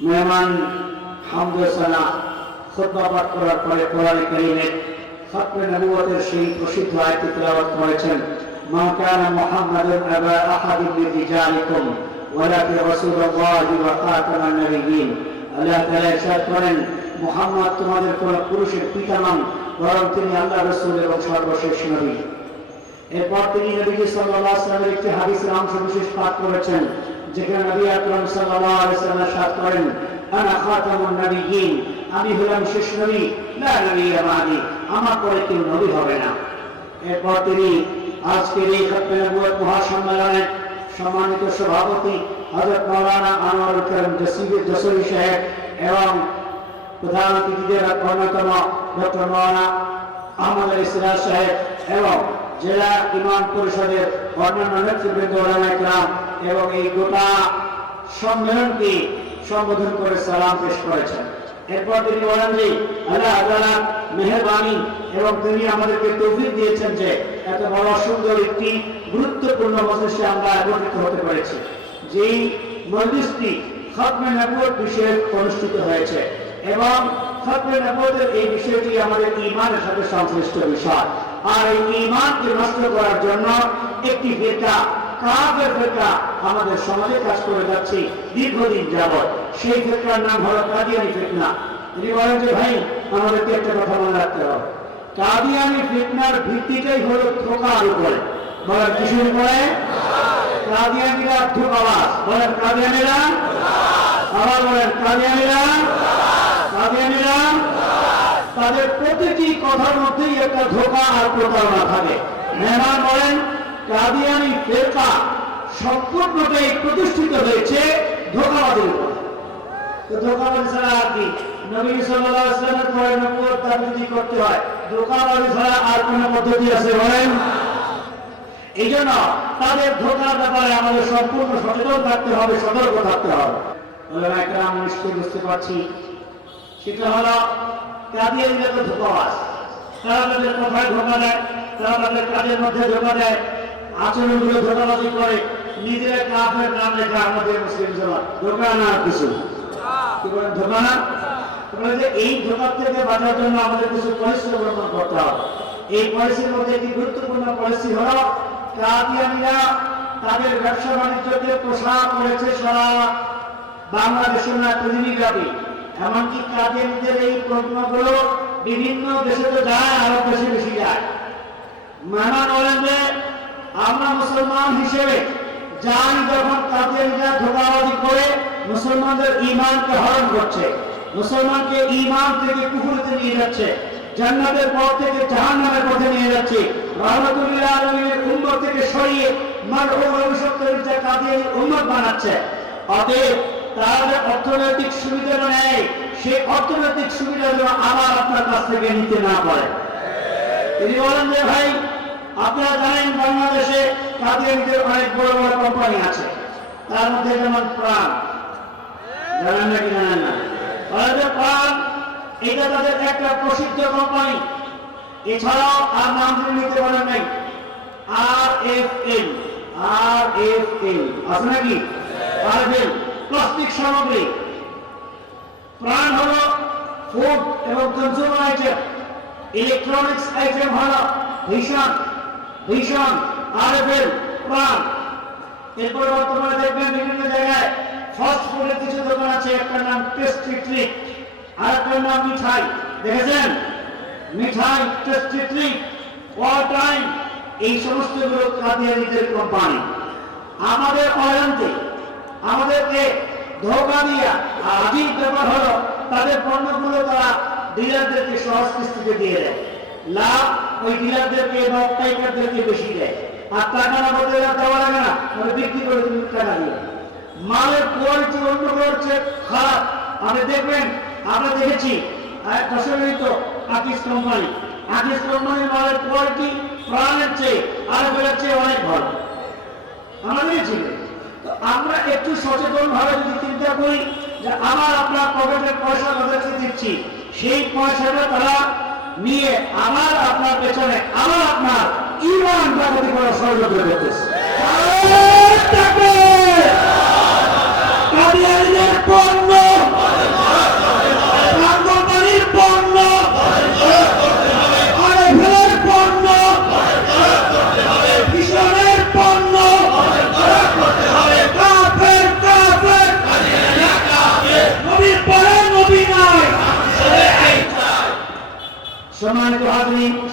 মেহমান হামদোসানা খুতবা পাঠ করার পরে কোরআন করিমের খতমে নবুয়তের সেই প্রসিদ্ধ আয়াতটি তেলাওয়াত করেছেন, মা কানা আবা রাসূলুল্লাহি ওয়া খাতামান নাবিয়্যিন। আল্লাহ তাআলা ইরশাদ করেন, মুহাম্মদ তোমাদের কোন পুরুষের পিতা নন, বরং তিনি এবং সর্বশেষ নবী। এরপর তিনি নবীজি সাল্লাল্লাহু আলাইহি ওয়াসাল্লামের একটি হাদিসের অংশ বিশেষ পাঠ করেছেন যেখানে নবী আকরাম সাল্লাল্লাহু আলাইহি ওয়াসাল্লাম সাত করেন, আনা খাতামুন নবিয়্যিন আমি হলাম শেষ নবী, লা নবিয়্যা বাদি আমার পরে কেউ নবী হবে না। এরপর তিনি আজকের এই খতমে নবুয়ত মহাসম্মেলনের সম্মানিত সভাপতি হযরত মাওলানা জসরি সাহেব এবং প্রধান অতিথিদের অন্যতম ডক্টর মাওলানা আহমদ আলী সাহেব এবং জেলা ইমাম পরিষদের অন্যান্য নেতৃবৃন্দ ওলামাইকরাম এবং এই গোটা সম্মেলনকে সম্বোধন করে সালাম পেশ করেছেন। এরপর তিনি বলেন যে, আল্লাহ তাআলা মেহেরবানি এবং তিনি আমাদেরকে তৌফিক দিয়েছেন যে, এত বড় সুন্দর একটি গুরুত্বপূর্ণ মজলিসে আমরা একত্রিত হতে পেরেছি। যেই মজলিসটি খতমে নবুয়ত বিষয়ে অনুষ্ঠিত হয়েছে এবং খতমে নবুয়তের এই বিষয়টি আমাদের ঈমানের সাথে সংশ্লিষ্ট বিষয়। আর এই ঈমানকে নষ্ট করার জন্য একটি ফিরকা কাফের ফিরকা আমাদের সমাজে কাজ করে যাচ্ছে দীর্ঘদিন যাবৎ। সেই ফিরকার নাম হলো কাদিয়ানি ফিতনা। তিনি বলেন যে, ভাই, আমাদেরকে একটা কথা মনে রাখতে হবে। কাদিয়ানি ফিতনার ভিত্তিটাই হলো ধোকার উপরে। বলেন, কিসের উপরে? কাদিয়ানিরা ধোকাবাজ বলেন, কাদিয়ানিরা? আবার বলেন, কাদিয়ানিরা? কাদিয়ানিরা? তাদের প্রতিটি কথার মধ্যেই একটা ধোকা আর প্রতারণা থাকে। মেহমান বলেন, কাদিয়ানি ফেরকা সম্পূর্ণটাই প্রতিষ্ঠিত হয়েছে ধোকাবাদের উপর। সম্পূর্ণ থাকতে হবে হবে। বুঝতে পারছি। সেটা হলো কাদিয়ানিরা তো ধোকাবাজ তারা তাদের কথায় ধোকা দেয় তারা তাদের কাজের মধ্যে ধোকা দেয়। আচরণগুলো ধোকাবাজি করে। নিজেরা কাফের নাম লেখা আমাদের মুসলিম সমাজ ধোকা না কিছু। কি বলেন, ধোকা না? যে এই ধোকার থেকে বাঁচার জন্য আমাদের কিছু পরিস্থিতি অবলম্বন করতে হবে। এই পলিসির মধ্যে একটি গুরুত্বপূর্ণ পলিসি হলো, কাদিয়ানিরা তাদের ব্যবসা বাণিজ্যকে প্রসার করেছে সারা বাংলাদেশের না পৃথিবীব্যাপী এমনকি কাদিয়ানিদের এই প্রজ্ঞাগুলো বিভিন্ন দেশে তো যায় আরও দেশে বেশি যায়। বলেন যে আমরা মুসলমান হিসেবে যাই যখন কাদিয়ানিরা ধোকাবাজি করে, মুসলমানদের ইমানকে হরণ করছে। মুসলমানকে ইমান থেকে কুফুরিতে নিয়ে যাচ্ছে, জান্নাতের পথ থেকে জাহান্নামের পথে নিয়ে যাচ্ছে। রহমতুল্লাহ আলমীর থেকে সরিয়ে মির্জা কাদিয়ানি উম্মত বানাচ্ছে। অতএব তারা যে অর্থনৈতিক সুবিধা নেয় সেই অর্থনৈতিক সুবিধা যেন আবার আপনার কাছ থেকে নিতে না পারে। তিনি বলেন যে, ভাই, আপনারা জানেন বাংলাদেশে কাদিয়ানিদের অনেক বড় বড় কোম্পানি আছে। তার মধ্যে যেমন প্রাণ। জানেন নাকি জানেন না? যে, প্রাণ, এটা তাদের একটা প্রসিদ্ধ কোম্পানি। এছাড়াও আর নাম নিতে পারেন নাই R F L R F এল আছে নাকি? আর এল প্লাস্টিক সামগ্রী। প্রাণ হলো ফুড এবং কনজিউমার আইটেম। ইলেকট্রনিক্স আইটেম হলো ভীষণ ভীষণ আর প্রাণ। এরপর বর্তমানে দেখবেন বিভিন্ন জায়গায় ফাস্ট ফুডের কিছু দোকান আছে একটা নাম টেস্টি ট্রিট আর একটা নাম মিঠাই। দেখেছেন? Mithai tasty treat all time এই সমস্তগুলো কাদিয়ানিদের কোম্পানি আমাদের অজান্তে আমাদেরকে ধোকা দিয়া আর আজীব ব্যাপার হলো তাদের পণ্যগুলো তারা ডিলারদেরকে সহজ কিস্তিতে দিয়ে দেয়। লাভ ওই ডিলারদেরকে এবং পাইকারদেরকে বেশি দেয়। আর টাকা না বলতে দেওয়া লাগে না মানে বিক্রি করে তুমি টাকা দিয়ে মালের কোয়ালিটি অন্য করছে খারাপ। আপনি দেখবেন, আমরা দেখেছি এক বছরের তো আকিস কোম্পানি। আকিস কোম্পানির মালের কোয়ালিটি প্রাণের চেয়ে, আর বেলার চেয়ে অনেক ভালো। আমরা দেখেছি। আমরা একটু সচেতন ভাবে যদি চিন্তা করি যে আমার আপনার পকেটের পয়সা তাদেরকে দিচ্ছি সেই পয়সাটা তারা নিয়ে আমার আপনার পেছনে আমার আপনার ইমান জাগতি করার করতেছে।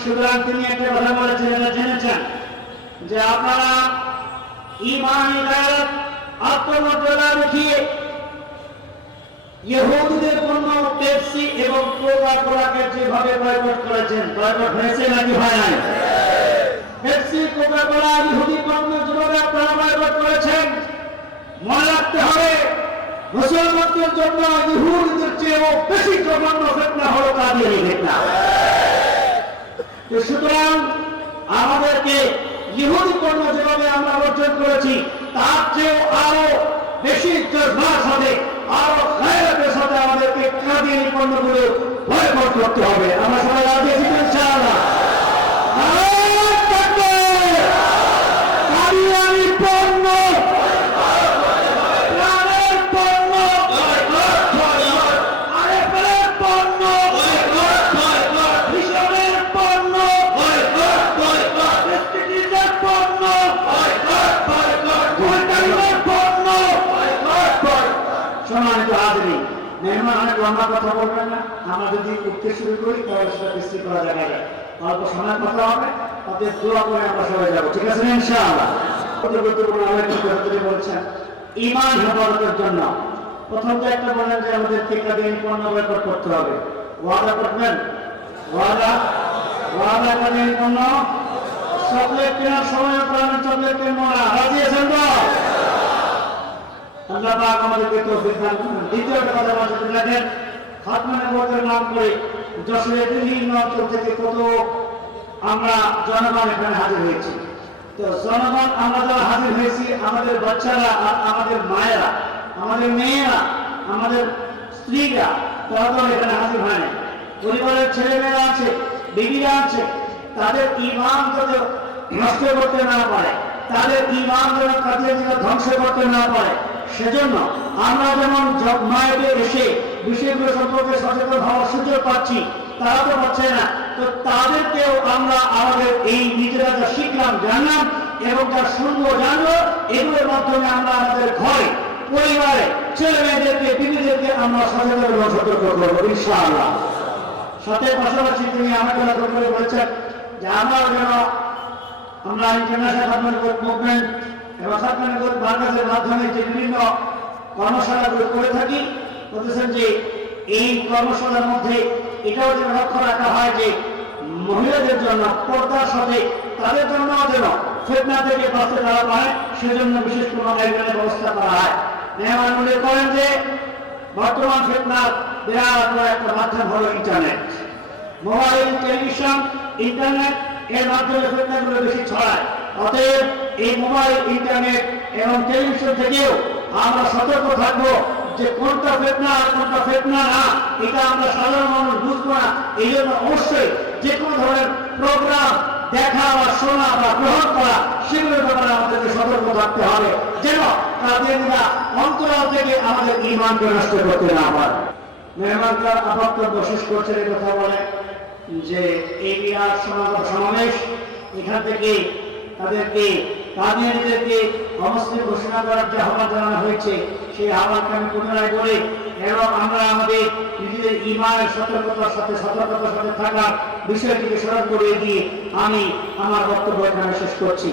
সুতরাং তিনি একটা কথা বলেছেন এটা জেনেছেন, যে আপনারা ইমান আত্মমর্যাদা দেখিয়ে ইহুদিদের পণ্য পেপসি এবং কোকা কোলাকে যেভাবে বয়কট করেছেন বয়কট হয়েছে নাকি হয় নাই? পেপসি কোকা কোলা ইহুদি পণ্য যেভাবে আপনারা বয়কট করেছেন, মনে রাখতে হবে, মুসলমানদের জন্য ইহুদিদের চেয়েও বেশি জঘন্য ফেতনা হলো কাদিয়ানি ফেতনা। তো সুতরাং আমাদেরকে ইহুদি পণ্য যেভাবে আমরা অর্জন করেছি, তার চেয়েও আরও বেশি সাথে, আরও সাথে আমাদেরকে কাদিয়ানি পণ্যগুলো বয়কট করতে হবে আমরা সবাই রাজি আছি তো ইনশাআল্লাহ আল্লাহু তাকবীর! কাদিয়ানি পণ্য প্রাণের পণ্য আরেফের পণ্য মিশরের পণ্য প্রেস্টিজের পণ্য গোলটাইমের পণ্য সম্মানিত হাজরি মেহমান অনেক লম্বা কথা বলবেন না। আমরা যদি উঠতে শুরু করি, তাহলে সেটা বৃষ্টি করা দেখা যায় অল্প সময় কথা হবে, তাতে দোয়া করে আমরা সবাই যাব। ঠিক আছে ইনশাআল্লাহ? বলছেন ইমান হেফাজতের জন্য। প্রথম তো একটা বলেন যে আমাদের টিকা পণ্য করতে হবে। ওয়াদা করবেন? ওয়াদা? ওয়াদা করেন পণ্য? কেনার সময় প্রাণ চকলেট কিনবো না রাজি আছেন তো? আল্লাহ পাক আমাদেরকে তৌফিক দান করুন। দ্বিতীয় কথা বলতে দেখেন খাতমা নবুয়তের নাম করে যশোরের বিভিন্ন অঞ্চল থেকে কত আমরা জনগণ এখানে হাজির হয়েছি। তো জনগণ, আমরা যারা হাজির হয়েছি, আমাদের বাচ্চারা, আমাদের মায়েরা, আমাদের মেয়েরা, আমাদের স্ত্রীরা, তারা তো এখানে হাজির হয় না পরিবারের ছেলেমেয়েরা আছে, বিবিরা আছে, তাদের ইমান যাতে নষ্ট করতে না পারে, তাদের ইমান যেন যেন ধ্বংস করতে না পারে সেজন্য আমরা যেমন মায়েকে এসে বিষয়গুলো সম্পর্কে সচেতন হওয়ার সুযোগ পাচ্ছি, তারা তো পাচ্ছে না। তো তাদেরকেও আমরা আমাদের এই নিজেরা যা শিখলাম, জানলাম এবং যা শুনব, জানব, এগুলোর মাধ্যমে আমরা আমাদের ঘরে, পরিবারে, ছেলে মেয়েদেরকে বিবিদেরকে আমরা সচেতন এবং সতর্ক করব, ইনশাআল্লাহ। সাথে পাশাপাশি তিনি আমাকে লক্ষ্য করে বলেছেন যে আমরা যেন আমরা ইন্টারন্যাশনাল মুভমেন্ট এবং বাংলাদেশের মাধ্যমে যে বিভিন্ন কর্মশালাগুলো করে থাকি, বলতেছেন যে এই কর্মশালার মধ্যে এটাও যেন লক্ষ্য রাখা হয় যে মহিলাদের জন্য, পর্দার সাথে তাদের জন্য যেন ফেতনা থেকে বাঁচতে তারা পারে, সেজন্য বিশেষ কোনো গাইডলাইনের ব্যবস্থা করা হয়। মেহমান উল্লেখ করেন যে বর্তমান ফেতনার বিরাট বড় একটা মাধ্যম হলো ইন্টারনেট। মোবাইল, টেলিভিশন, ইন্টারনেট, এর মাধ্যমে ফেতনাগুলো বেশি ছড়ায়। অতএব এই মোবাইল, ইন্টারনেট এবং টেলিভিশন থেকেও আমরা সতর্ক থাকব যে কোনটা ফেতনা আর কোনটা ফেতনা না এটা আমরা সাধারণ মানুষ বুঝব না। এই জন্য অবশ্যই যে কোনো ধরনের প্রোগ্রাম দেখা বা শোনা বা গ্রহণ করা, সেগুলোর ব্যাপারে আমাদেরকে সতর্ক থাকতে হবে। যেন তাদের অন্তরাল থেকে আমাদের ইমানকে নষ্ট করতে না পারে। মেহমানরা আপাতত শেষ করছেন এই কথা বলে যে এই বিরাট সমাবেশ, এখান থেকে তাদেরকে তাদেরকে অমুসলিম ঘোষণা করার যে আহ্বান জানানো হয়েছে, সেই আহ্বানকে আমি পুনরায় বলি, এবং আমরা আমাদের নিজেদের ইমানের সতর্কতার সাথে সতর্কতার সাথে থাকার বিষয়টিকে স্মরণ করিয়ে দিয়ে আমি আমার বক্তব্য এখানে শেষ করছি।